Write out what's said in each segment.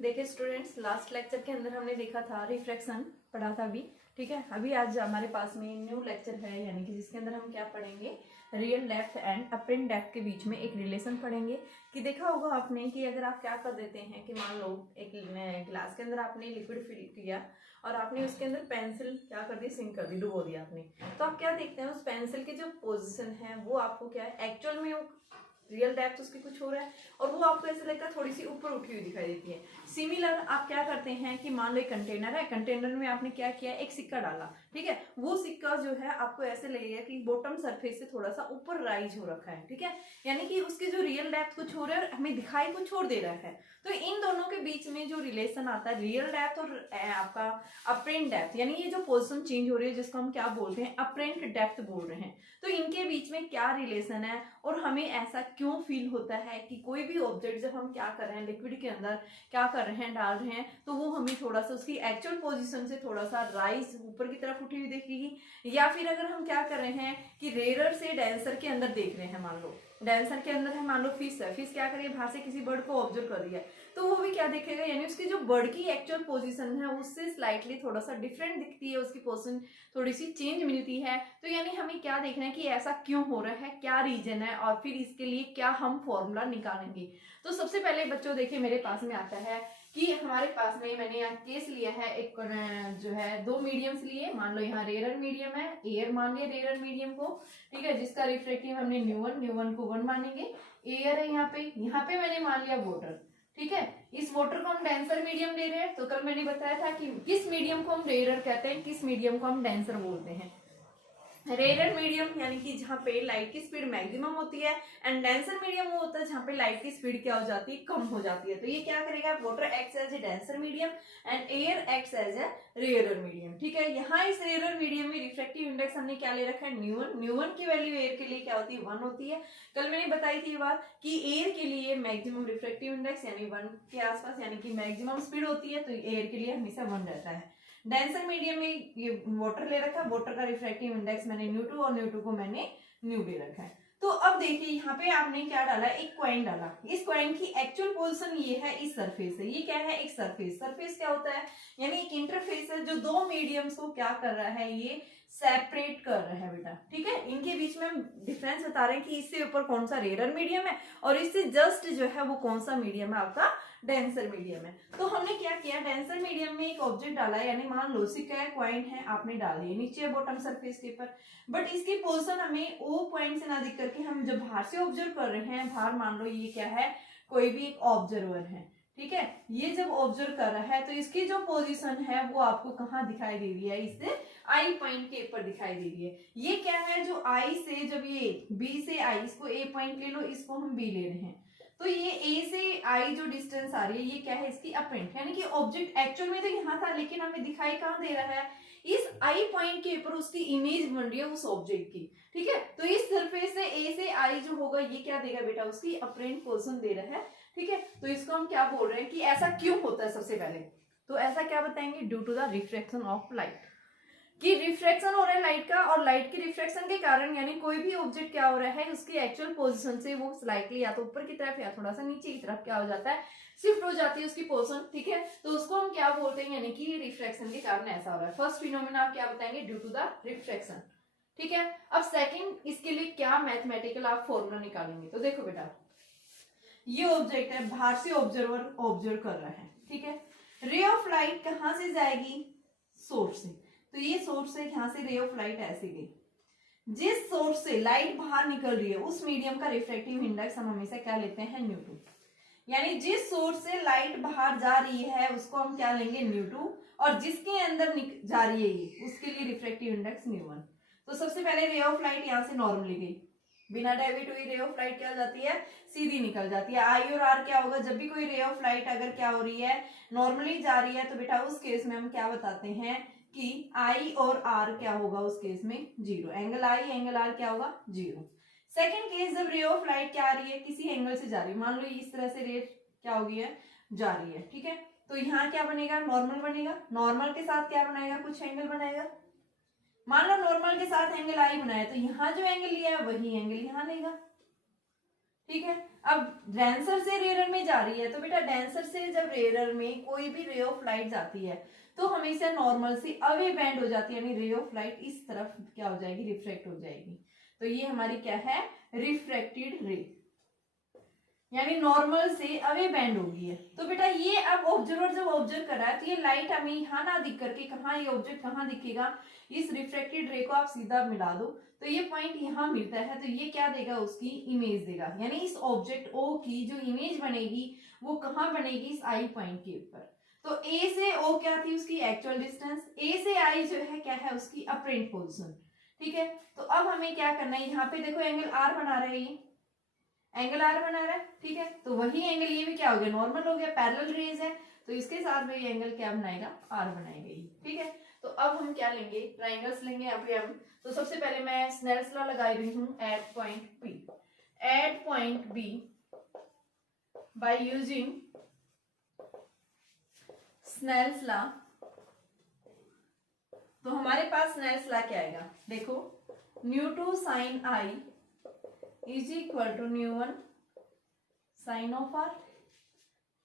देखिए students, last lecture के अंदर हमने देखा था रिफ्रैक्शन पढ़ा था अभी, ठीक है। अभी आज हमारे पास में न्यू लेक्चर है, यानी कि जिसके अंदर हम क्या पढ़ेंगे, real depth and apparent depth के बीच में एक रिलेशन पढ़ेंगे। कि देखा होगा आपने कि अगर आप क्या कर देते हैं कि मान लो एक ग्लास के अंदर आपने लिक्विड फिल किया और आपने उसके अंदर पेंसिल क्या कर दी, सिंक कर दी, डुबो दिया आपने, तो आप क्या देखते हैं उस पेंसिल की जो पोजीशन है वो आपको क्या है, एक्चुअल में रियल डेप्थ उसकी कुछ हो रहा है और वो आपको ऐसा लगता है थोड़ी सी ऊपर उठी हुई दिखाई देती है। सिमिलर आप क्या करते हैं कि मान लो एक कंटेनर है, कंटेनर में आपने क्या किया, एक सिक्का डाला, ठीक है। वो सिक्का जो है आपको ऐसे लगेगा कि बॉटम सरफेस से थोड़ा सा ऊपर राइज हो रखा है, ठीक है। यानी कि उसकी जो रियल डेप्थ कुछ हो रहा है और हमें दिखाई कुछ और दे रहा है। तो इन दोनों के बीच में जो रिलेशन आता है रियल डेप्थ और आपका अपरेंट डेप्थ, यानी ये जो पोजीशन चेंज हो रही है जिसको हम क्या बोलते हैं, अपरेंट डेप्थ बोल रहे हैं। तो इनके बीच में क्या रिलेशन है और हमें ऐसा क्यों फील होता है कि कोई भी ऑब्जेक्ट जब हम क्या कर रहे हैं, लिक्विड के अंदर क्या कर रहे हैं, डाल रहे हैं, तो वो हमें थोड़ा सा उसकी एक्चुअल पोजीशन से थोड़ा सा राइज ऊपर की तरफ उठी हुई दिखेगी। या फिर अगर हम क्या कर रहे हैं कि रेयर से डेंसर के अंदर देख रहे हैं, मान लो डेंसर के अंदर है, मान लो फिश है, फिश क्या करिए बाहर से किसी बर्ड को ऑब्जर्व कर दिया, तो वो भी क्या देखेगा, यानी उसकी जो बर्ड की एक्चुअल पोजीशन है उससे स्लाइटली थोड़ा सा डिफरेंट दिखती है, उसकी पोजीशन थोड़ी सी चेंज मिलती है। तो यानी हमें क्या देखना है कि ऐसा क्यों हो रहा है, क्या रीजन है और फिर इसके लिए क्या हम फॉर्मूला निकालेंगे। तो सबसे पहले बच्चों देखिए मेरे पास में आता है कि हमारे पास में मैंने यहाँ केस लिया है, एक जो है दो मीडियम्स लिए, मान लो यहाँ रेयर मीडियम है, एयर मान लिया रेयर मीडियम को, ठीक है, जिसका रिफ्रैक्टिव हमने न्यू वन को 1 मानेंगे। एयर है यहाँ पे मैंने मान लिया वाटर, ठीक है। इस वाटर को हम डेंसर मीडियम ले रहे हैं, तो कल मैंने बताया था कि किस मीडियम को हम रेयर कहते हैं, किस मीडियम को हम डेंसर बोलते हैं। रेयर मीडियम यानी कि जहाँ पे लाइट की स्पीड मैक्सिमम होती है, एंड डेंसर मीडियम वो होता है जहाँ पे लाइट की स्पीड क्या हो जाती है, कम हो जाती है। तो ये क्या करेगा, water acts as a denser medium and air acts as a rare medium, ठीक है। यहाँ इस रेयर मीडियम में रिफ्रैक्टिव इंडेक्स हमने क्या ले रखा है, न्यू वन की वैल्यू एयर के लिए क्या होती है, 1 होती है। कल मैंने बताई थी ये बात कि एयर के लिए मैक्सिमम रिफ्रैक्टिव इंडेक्स यानी 1 के आसपास, यानी कि मैक्सिमम स्पीड होती है, तो एयर के लिए हमेशा 1 रहता है। डेंसर मीडियम में ये वाटर ले रखा है, वाटर का रिफ्रैक्टिव इंडेक्स मैंने न्यू2 और न्यू2 को मैंने न्यू ले रखा है। तो अब देखिए यहाँ पे आपने क्या डाला, एक कॉइन डाला। इस कॉइन की एक्चुअल पोजीशन ये है, इस सरफेस है, ये क्या है, एक सरफेस। सरफेस क्या होता है, यानी एक इंटरफेस है जो दो मीडियम्स को क्या कर रहा है, ये सेपरेट कर रहा है बेटा, ठीक है। इनके बीच में हम डिफरेंस बता रहे हैं कि इससे ऊपर कौन सा रेयर मीडियम है और इससे जस्ट जो है वो कौन सा मीडियम है, आपका डेंसर मीडियम है। तो हमने क्या किया, डेंसर मीडियम में एक ऑब्जेक्ट डाला, यानी मान लो सिक्का है, कॉइन है, आपने डाल दिए नीचे बॉटम सरफेस के ऊपर, बट इसकी पोजीशन हमें ओ पॉइंट से ना दिख करके हम जब बाहर से ऑब्जर्व कर रहे हैं, बाहर मान लो ये क्या है, कोई भी एक ऑब्जर्वर है, ठीक है। ये जब ऑब्जर्व कर रहा है तो इसकी जो पोजीशन है वो आपको कहाँ दिखाई दे रही है, इससे आई पॉइंट के ऊपर दिखाई दे रही है। ये क्या है, जो आई से जब ये बी से आई, इसको ए पॉइंट ले लो, इसको हम बी ले रहे हैं, तो ये ए से आई जो डिस्टेंस आ रही है ये क्या है, इसकी अपरेंट, यानी कि ऑब्जेक्ट एक्चुअल में तो यहाँ था लेकिन हमें दिखाई कहाँ दे रहा है, इस आई पॉइंट के ऊपर उसकी इमेज बन रही है उस ऑब्जेक्ट की, ठीक है। तो इस सरफेस से ए से आई जो होगा ये क्या देगा बेटा, उसकी अपरेंट पोजीशन दे रहा है, ठीक है। तो इसको हम क्या बोल रहे हैं कि ऐसा क्यों होता है, सबसे पहले तो ऐसा क्या बताएंगे, due to the refraction of light, कि रिफ्रैक्शन हो रहा है लाइट का, और लाइट के रिफ्रैक्शन के कारण यानी कोई भी ऑब्जेक्ट क्या हो रहा है, उसकी एक्चुअल पोजीशन से वो स्लाइटली या तो ऊपर की तरफ या थोड़ा सा नीचे की तरफ क्या हो जाता है, शिफ्ट हो जाती है उसकी पोजीशन, ठीक है। तो उसको हम क्या बोलते हैं, यानी कि रिफ्रैक्शन के कारण ऐसा हो रहा है। फर्स्ट फिनोमेना आप क्या बताएंगे, ड्यू टू द रिफ्रैक्शन, ठीक है। अब सेकंड, इसके लिए क्या मैथमेटिकल आप फॉर्मूला निकालेंगे, तो देखो बेटा ये ऑब्जेक्ट है, बाहर से ऑब्जर्वर ऑब्जर्व कर रहा है, ठीक है। रे ऑफ लाइट कहाँ से जाएगी, सोर्स से, तो ये सोर्स है, यहाँ से रे ऑफ लाइट ऐसे गई, जिस सोर्स से लाइट बाहर निकल रही है उस मीडियम का रिफ्रैक्टिव इंडेक्स हम हमेशा क्या लेते हैं, न्यू2, यानी जिस सोर्स से लाइट बाहर जा रही है उसको हम क्या लेंगे, न्यू2, और जिसके अंदर जा रही है ये उसके लिए रिफ्रैक्टिव इंडेक्स न्यू1। तो सबसे पहले रे ऑफ लाइट यहाँ से नॉर्मली गई, बिना डेविएट हुई रे ऑफ लाइट क्या हो जाती है, सीधी निकल जाती है। आई और आर क्या होगा, जब भी कोई रे ऑफ लाइट अगर क्या हो रही है, नॉर्मली जा रही है, तो बेटा उस केस में हम क्या बताते हैं कि आई और आर क्या होगा, उस केस में 0, एंगल आई एंगल आर क्या होगा, 0। सेकेंड केस, जब रे ऑफ लाइट क्या आ रही है, किसी एंगल से जा रही है, मान लो इस तरह से रे क्या होगी है, जा रही है, ठीक है। तो यहाँ क्या बनेगा, नॉर्मल बनेगा, नॉर्मल के साथ क्या बनाएगा, कुछ एंगल बनाएगा, मान लो नॉर्मल के साथ एंगल आई बनाया, तो यहाँ जो एंगल लिया है वही एंगल यहाँ लेगा, ठीक है। अब डेंसर से रेयर में जा रही है, तो बेटा डेंसर से जब रेयर में कोई भी रे ऑफ लाइट जाती है तो हमेशा नॉर्मल से अवे बैंड हो जाती है, यानी रे ऑफ लाइट इस तरफ क्या हो जाएगी, रिफ्रैक्ट हो जाएगी। तो ये हमारी क्या है, रिफ्रैक्टेड रे, यानी नॉर्मल से अवे बैंड होगी है। तो बेटा ये अब ऑब्जर्वर जब ऑब्जर्व कर रहा है तो ये लाइट हमें यहाँ ना दिख करके कहाँ, ये ऑब्जेक्ट कहाँ दिखेगा, इस रिफ्रैक्टेड रे को आप सीधा मिला दो तो ये पॉइंट यहाँ मिलता है, तो ये क्या देगा, उसकी इमेज देगा। यानी इस ऑब्जेक्ट ओ की जो इमेज बनेगी वो कहाँ बनेगी, इस आई पॉइंट के ऊपर। तो ए से ओ क्या थी, उसकी एक्चुअल डिस्टेंस, ए से आई जो है क्या है, उसकी अपरेंट पोजिशन। ठीक है, तो अब हमें क्या करना है, यहाँ पे देखो एंगल आर बना रहे हैं, एंगल आर बना रहा है। ठीक है, तो वही एंगल ये भी क्या हो गया, नॉर्मल हो गया, पैरेलल रेज है, तो इसके साथ में ये एंगल क्या बनाएगा, आर बनाएगा ये। ठीक है, तो अब हम क्या लेंगे, ट्राइंगल्स लेंगे यहाँ पे हम। तो सबसे पहले मैं स्नेल्स लॉ लगा रही हूँ at point B, at point B by using Snell's law. तो हमारे पास स्नेल्स लॉ क्या आएगा, देखो mu two sine i is equal to mu one sine of r.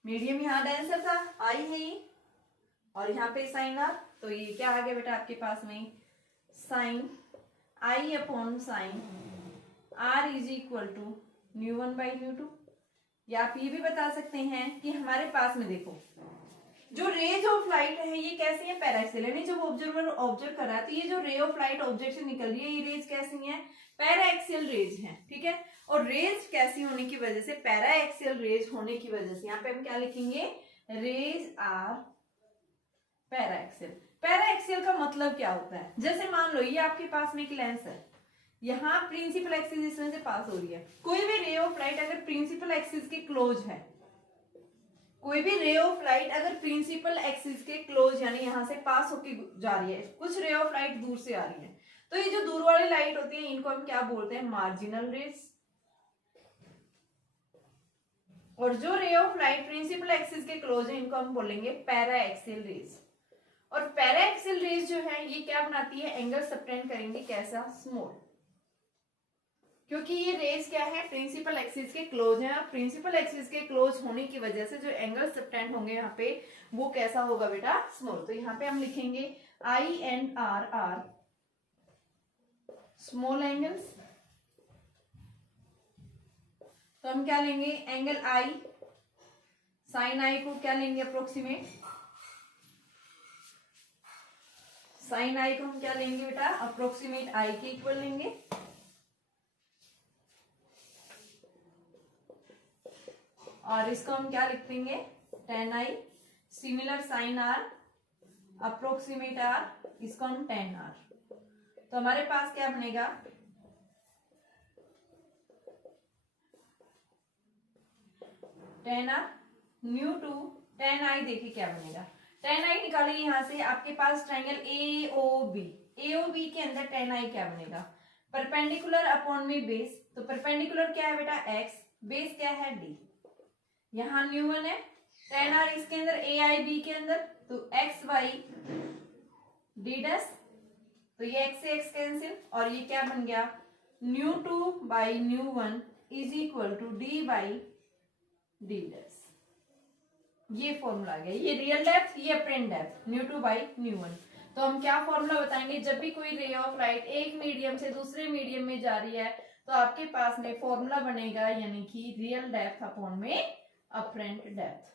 Medium यहाँ डेंसर था, आई है ये, और यहाँ पे साइन आर, तो ये क्या आ गया बेटा आपके पास में, sine i upon sine r is equal to mu one by mu two. या आप ये भी बता सकते हैं कि हमारे पास में देखो जो रेज ऑफ लाइट है ये कैसी है, पैराक्सियल, यानी जब ऑब्जर्वर ऑब्जर्व कर रहा है तो ये जो रे ऑफ लाइट ऑब्जेक्ट से निकल रही है ये रेज कैसी है, पैराक्सियल रेज है। ठीक है, और रेज कैसी होने की वजह से, पैराक्सियल रेज होने की वजह से यहाँ पे हम क्या लिखेंगे, रेज आर पैराक्सियल। पैराक्सियल का मतलब क्या होता है, जैसे मान लो ये आपके पास में एक लेंस है, यहाँ प्रिंसिपल एक्सिस इसमें से पास हो रही है, कोई भी रे ऑफ लाइट अगर प्रिंसिपल एक्सिस के क्लोज है, कोई भी रे ऑफ लाइट अगर प्रिंसिपल एक्सिस के क्लोज यानी यहां से पास होके जा रही है, कुछ रे ऑफ लाइट दूर से आ रही है, तो ये जो दूर वाली लाइट होती है इनको हम क्या बोलते हैं, मार्जिनल रेज। और जो ray of light principal axis के क्लोज है इनको हम बोलेंगे पैराएक्सियल रेज। और पैराएक्सियल रेज जो है ये क्या बनाती है, एंगल सबटेंड करेंगे कैसा, स्मॉल, क्योंकि ये रेज क्या है, प्रिंसिपल एक्सिस के क्लोज है। प्रिंसिपल एक्सिस के क्लोज होने की वजह से जो एंगल सबटेंड होंगे यहाँ पे वो कैसा होगा बेटा, स्मॉल। तो यहाँ पे हम लिखेंगे I and R are small angles. तो हम क्या लेंगे, एंगल आई, साइन आई को क्या लेंगे अप्रोक्सीमेट, साइन आई को हम क्या लेंगे बेटा, अप्रोक्सीमेट आई के इक्वल लेंगे। और इसको हम क्या लिख देंगे, tan I, similar sine R approximate R, इसको हम टेन आर। तो हमारे पास क्या बनेगा, tan R mu two tan I, देखिए क्या बनेगा, टेन आई निकालिए यहां से, आपके पास triangle A O B, A O B के अंदर टेन आई क्या बनेगा, परपेंडिकुलर अपॉन में बेस। तो परपेंडिकुलर क्या है बेटा एक्स, बेस क्या है डी, यहाँ न्यू वन है, टेन आर इसके अंदर ए आई बी के अंदर, तो एक्स वाई डी डैश, तो ये एक्स से एक्स कैंसिल, और ये क्या बन गया, mu two by mu one is equal to D by D dash. ये फॉर्मूला आ गया, ये रियल डेप्थ, ये apparent depth, mu two by mu one. तो हम क्या फॉर्मूला बताएंगे, जब भी कोई रे ऑफ लाइट एक मीडियम से दूसरे मीडियम में जा रही है तो आपके पास में फॉर्मूला बनेगा, यानी कि रियल डेप्थ अपॉन में अपरेंट डेप्थ।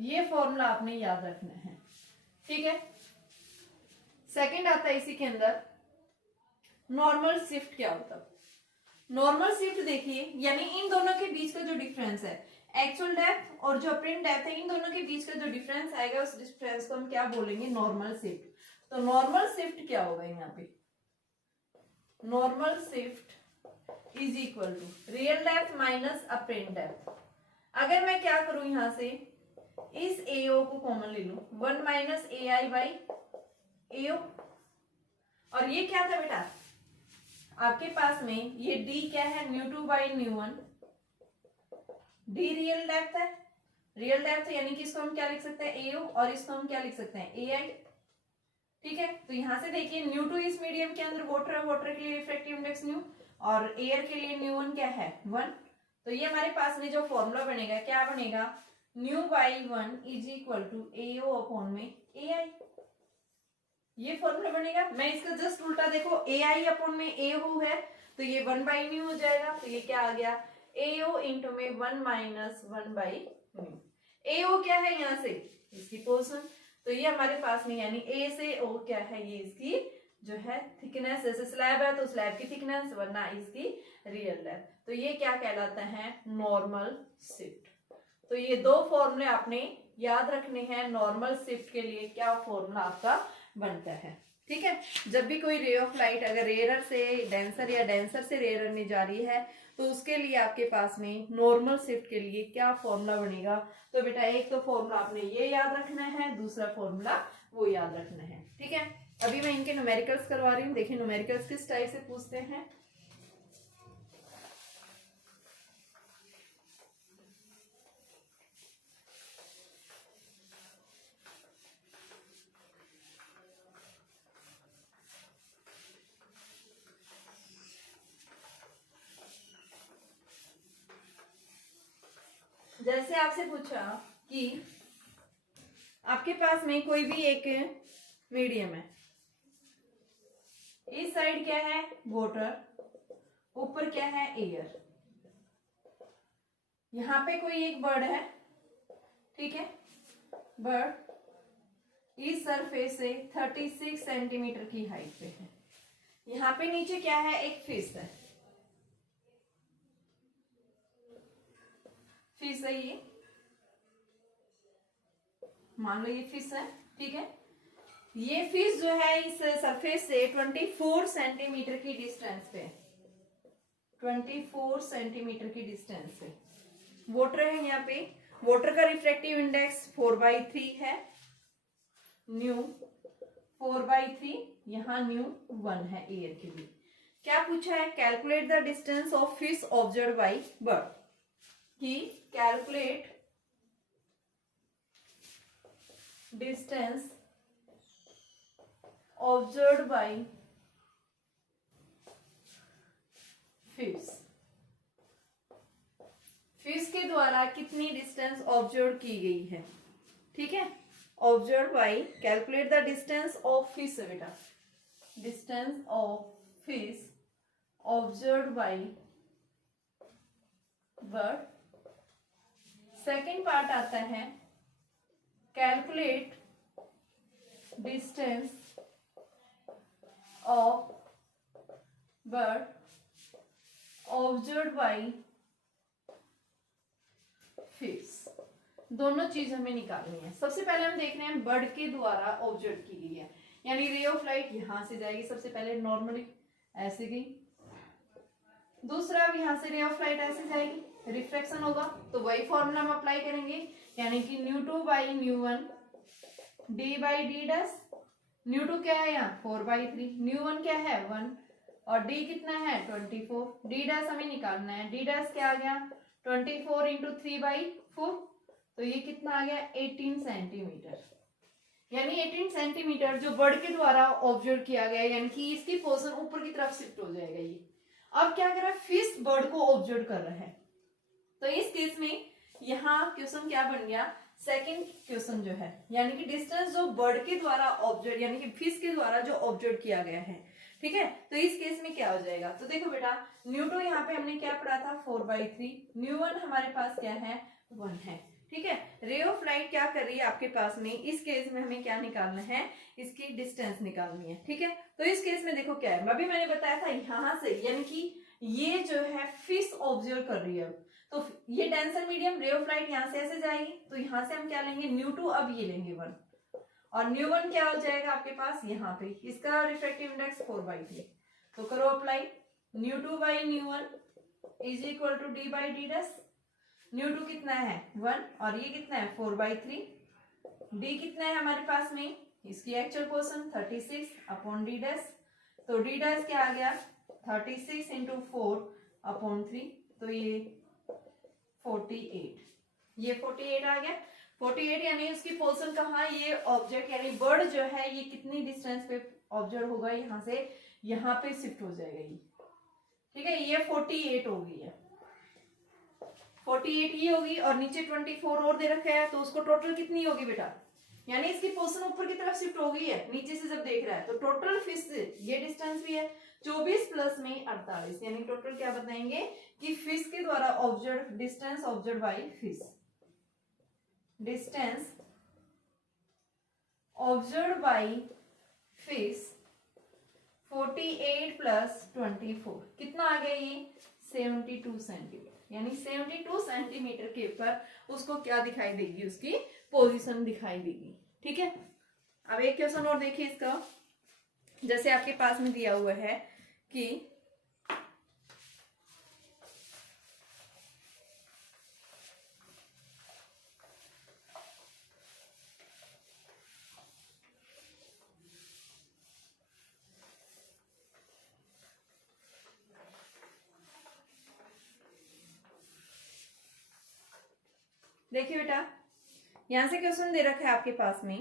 ये फॉर्मूला आपने याद रखना है। ठीक है, सेकंड आता है इसी के अंदर नॉर्मल शिफ्ट। क्या होता है नॉर्मल शिफ्ट, देखिए यानी इन दोनों के बीच का जो डिफरेंस है, एक्चुअल डेप्थ और जो अपरेंट डेप्थ है, इन दोनों के बीच का जो डिफरेंस आएगा उस डिफरेंस को हम क्या बोलेंगे, नॉर्मल शिफ्ट। तो नॉर्मल शिफ्ट क्या होगा यहाँ पे, normal shift is equal to real depth minus apparent depth. अगर मैं क्या करूं यहां से, इस एओ को कॉमन ले लूं, one minus A I by AO, और ये क्या था बेटा आपके पास में, ये डी क्या है, new two by mu one, D real depth है, रियल डेप्थ यानी कि इसको हम क्या लिख सकते हैं एओ, और इसको हम क्या लिख सकते हैं ए आई। ठीक है, तो यहां से देखिए न्यू टू इस मीडियम के अंदर वाटर है, वाटर के लिए रिफ्रैक्टिव इंडेक्स न्यू, और एयर के लिए न्यू वन क्या है 1, तो ये हमारे पास में जो फॉर्मूला बनेगा क्या बनेगा, mu by 1 is equal to AO upon में AI, ये फॉर्मूला बनेगा। मैं इसका जस्ट उल्टा देखो, AI अपॉन में AO है तो ये 1 बाई न्यू हो जाएगा, तो ये क्या आ गया AO इंटू में 1 माइनस 1 बाई न्यू। AO क्या है यहाँ से इसकी पोर्शन, तो ये हमारे पास में यानी A से O क्या है, ये इसकी जो है थिकनेस, जैसे स्लैब है तो स्लैब की थिकनेस, वरना इसकी रियल लेंथ, तो ये क्या कहलाता है नॉर्मल शिफ्ट। तो ये दो फॉर्मूले आपने याद रखने हैं नॉर्मल शिफ्ट के लिए, क्या फॉर्मूला आपका बनता है, ठीक है। जब भी कोई रे ऑफ लाइट अगर रेयरर से डेंसर या डेंसर से रेयरर में जा रही है तो उसके लिए आपके पास में नॉर्मल शिफ्ट के लिए क्या फॉर्मूला बनेगा, तो बेटा एक तो फॉर्मूला आपने ये याद रखना है, दूसरा फॉर्मूला वो याद रखना है, ठीक है। अभी मैं इनके न्यूमेरिकल्स करवा रही हूँ, देखिए न्यूमेरिकल्स किस टाइप से पूछते हैं। जैसे आपसे पूछा कि आपके पास में कोई भी एक मीडियम है, इस साइड क्या है वाटर, ऊपर क्या है एयर, यहां पे कोई एक बर्ड है, ठीक है, बर्ड इस सरफेस से 36 सेंटीमीटर की हाइट पे है, यहां पे नीचे क्या है एक फिश है, फिश है ये, मान लो ये फिश है, ठीक है। ये फिश जो है इस सरफेस से 24 सेंटीमीटर की डिस्टेंस पे, 24 सेंटीमीटर की डिस्टेंस पे वाटर है, यहाँ पे वाटर का रिफ्रैक्टिव इंडेक्स 4/3 है, न्यू 4/3, यहाँ न्यू 1 है एयर के लिए। क्या पूछा है, calculate the distance of fish observe by bird, कि calculate distance observe by fish, fish के द्वारा कितनी डिस्टेंस ऑब्जर्व की गई है, ठीक है। Observe by, calculate the distance of fish है बेटा, distance of fish observe by bird. Second part आता है calculate distance of bird observe by fish. दोनों चीज हमें निकालनी है। सबसे पहले हम देख रहे हैं बर्ड के द्वारा ऑब्जर्व की गई है, यानी रे ऑफ लाइट यहां से जाएगी, सबसे पहले नॉर्मली ऐसे गई, दूसरा अब यहां से रे ऑफ लाइट ऐसे जाएगी, रिफ्लेक्शन होगा, तो वही फॉर्मूला हम अप्लाई करेंगे, यानी कि mu two by mu one D by D dash, mu two क्या है यहाँ 4/3, न्यू1 क्या है 1 और डी कितना है 24, डी डैश हमें निकालना है, डी डैश क्या आ गया 24 इंटू 3/4, तो ये कितना आ गया 18 सेंटीमीटर, यानी 18 सेंटीमीटर जो बर्ड के द्वारा ऑब्जर्व किया गया, यानी कि इसकी पोजीशन ऊपर की तरफ शिफ्ट हो जाएगा ये। अब क्या कर रहा है, फिश बर्ड को ऑब्जर्व कर रहा है, तो इस केस में यहाँ क्वेश्चन क्या बन गया, सेकंड क्वेश्चन जो है, यानी कि डिस्टेंस जो बर्ड के द्वारा ऑब्जर्व, यानी कि फिश के द्वारा जो ऑब्जर्व किया गया है, ठीक है। तो इस केस में क्या हो जाएगा, तो देखो बेटा न्यू2 यहाँ पे हमने क्या पढ़ा था 4/3, न्यू1 हमारे पास क्या है 1 है, ठीक है। रे ऑफ लाइट क्या कर रही है आपके पास में, इस केस में हमें क्या निकालना है, इसकी डिस्टेंस निकालनी है, ठीक है। तो इस केस में देखो क्या है, अभी मैंने बताया था यहाँ से, यानी कि ये जो है फिश ऑब्जर्व कर रही है, तो ये डेंसर मीडियम रे ऑफ लाइट यहाँ से ऐसे जाएगी, तो यहाँ से हम क्या लेंगे न्यू2, अब ये लेंगे 1 और न्यू1 क्या हो जाएगा आपके पास यहाँ पे, इसका रिफ्रैक्टिव इंडेक्स 4/3, तो करो apply, mu two by mu one is equal to D by D dash, mu two कितना है 1 और ये कितना है 4/3, डी कितना है हमारे पास में, इसकी actual portion 36 upon d dash, तो डी डैश क्या आ गया 36 इंटू 4/3, तो ये 48, ये 48 आ गया, 48 यानी उसकी पोजीशन कहाँ, ये ऑब्जेक्ट यानी बर्ड जो है ये कितनी डिस्टेंस पे ऑब्जर्व होगा, यहाँ से यहाँ पे शिफ्ट हो जाएगा ये, ठीक है, ये 48 हो गई है, 48 ये होगी और नीचे 24 और दे रखा है, तो उसको टोटल कितनी होगी बेटा, यानी इसकी पोर्शन ऊपर की तरफ शिफ्ट हो गई है नीचे से जब देख रहा है, तो टोटल फिश से ये डिस्टेंस भी है 24 प्लस में 48, यानी टोटल क्या बताएंगे कि फिश के द्वारा observe distance observe by fish, distance observe by fish 48 plus 24 कितना आ गया ये 72 सेंटीमीटर, यानी 72 सेंटीमीटर के ऊपर उसको क्या दिखाई देगी, उसकी पोजीशन दिखाई देगी। ठीक है, अब एक क्वेश्चन और देखिए इसका, जैसे आपके पास में दिया हुआ है कि देखिए बेटा, यहां से क्वेश्चन दे रखा है आपके पास में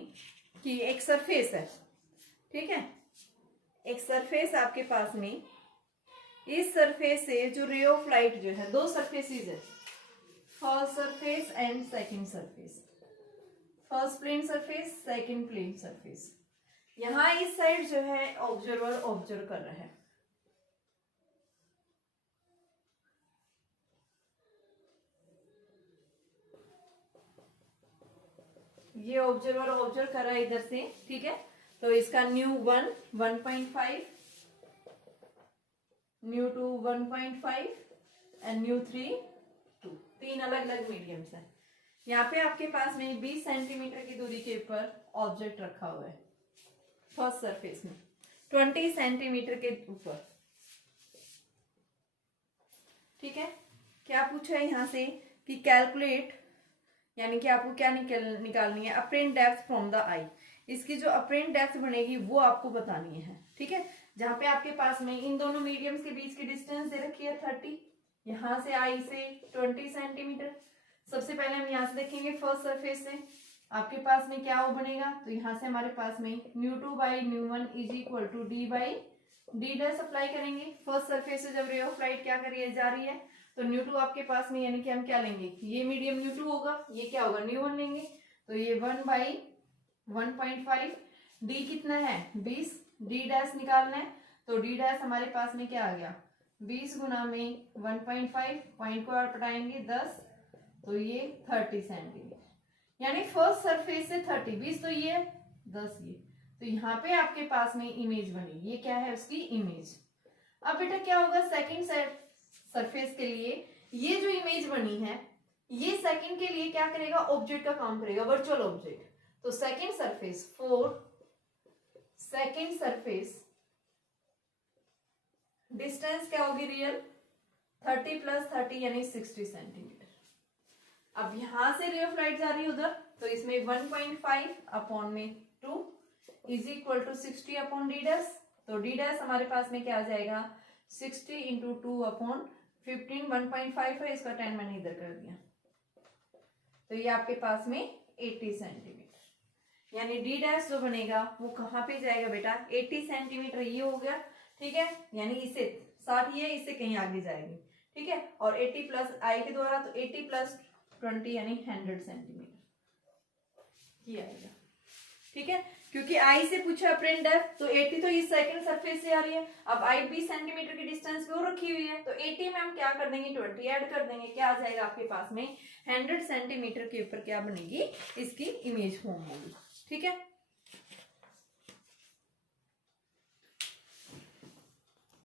कि एक सरफेस है, ठीक है, एक सरफेस आपके पास में, इस सरफेस से जो रे ऑफ लाइट जो है, दो सरफेसेस है, first surface and second surface, first plane surface second plane surface, यहां इस साइड जो है ऑब्जर्वर ऑब्जर्व कर रहा है, ये ऑब्जर्वर ऑब्जर्व कर रहा है इधर से, ठीक है, तो इसका न्यू 1 1.5, न्यू 2 1.5 एंड न्यू 3 2, तीन अलग अलग मीडियम्स है। यहाँ पे आपके पास में 20 सेंटीमीटर की दूरी के ऊपर ऑब्जेक्ट रखा हुआ है, फर्स्ट सरफेस में 20 सेंटीमीटर के ऊपर, ठीक है। क्या पूछा है यहाँ से कि कैलकुलेट, यानी कि आपको क्या निकालनी है, अपरेंट डेप्थ फ्रॉम द आई, इसकी जो अपरेंट डेप्थ बनेगी वो आपको बतानी है, ठीक है। जहां पे आपके पास में इन दोनों मीडियम्स के बीच की डिस्टेंस दे रखी है 30, यहां से आई से 20 सेंटीमीटर। सबसे पहले हम यहाँ से देखेंगे फर्स्ट सरफेस से आपके पास में क्या वो बनेगा, तो यहाँ से हमारे पास में ν2 by ν1 is equal to d by D dash apply करेंगे। फर्स्ट सरफेस से जब रे ऑफ लाइट क्या करिए जा रही है, तो ν2 आपके पास में, यानी कि हम क्या लेंगे, ये मीडियम ν2 होगा, ये क्या होगा ν1 लेंगे, तो ये 1 बाई 1.5, डी कितना है 20, डी डैश निकालना है, तो डी डैश हमारे पास में क्या आ गया 20 गुना में 1.5, पॉइंट को और पटाएंगे 10, तो ये 30 सेंटीमीटर, यानी फर्स्ट सरफेस से 30, 20 तो ये 10 ये, तो यहाँ पे आपके पास में इमेज बनी, ये क्या है उसकी इमेज। अब बेटा क्या होगा सेकंड सरफेस के लिए, ये जो इमेज बनी है ये सेकंड के लिए क्या करेगा, ऑब्जेक्ट का काम करेगा, वर्चुअल ऑब्जेक्ट, तो second surface for second surface distance क्या होगी रियल 30 प्लस 30 यानी 60 सेंटीमीटर। अब यहां से रे ऑफ लाइट जा रही है उधर, तो इसमें 1.5 अपॉन में 2 is equal to 60 upon d dash, तो डी डैश हमारे पास में क्या आ जाएगा 60 इंटू 2 अपॉन 15, 1.5 है, इसका 10 मैंने इधर कर दिया, तो ये आपके पास में 80 सेंटीमीटर, यानी डी डैश जो बनेगा वो कहाँ पे जाएगा बेटा 80 सेंटीमीटर, ये हो गया, ठीक है, यानी इसे 60 है, इससे कहीं आगे जाएगी, ठीक है, और 80 प्लस आई के द्वारा, तो 80 प्लस 20 यानी 100 सेंटीमीटर ये आएगा, ठीक है, क्योंकि आई से पूछा अपरेंट डेप्थ, तो 80 तो इस सेकंड सरफेस से आ रही है, अब आई 20 सेंटीमीटर की डिस्टेंस पे वो रखी हुई है, तो 80 में हम क्या कर देंगे 20 ऐड कर देंगे, क्या आ जाएगा आपके पास में 100 सेंटीमीटर के ऊपर क्या बनेगी इसकी इमेज फॉर्म होगी, ठीक है।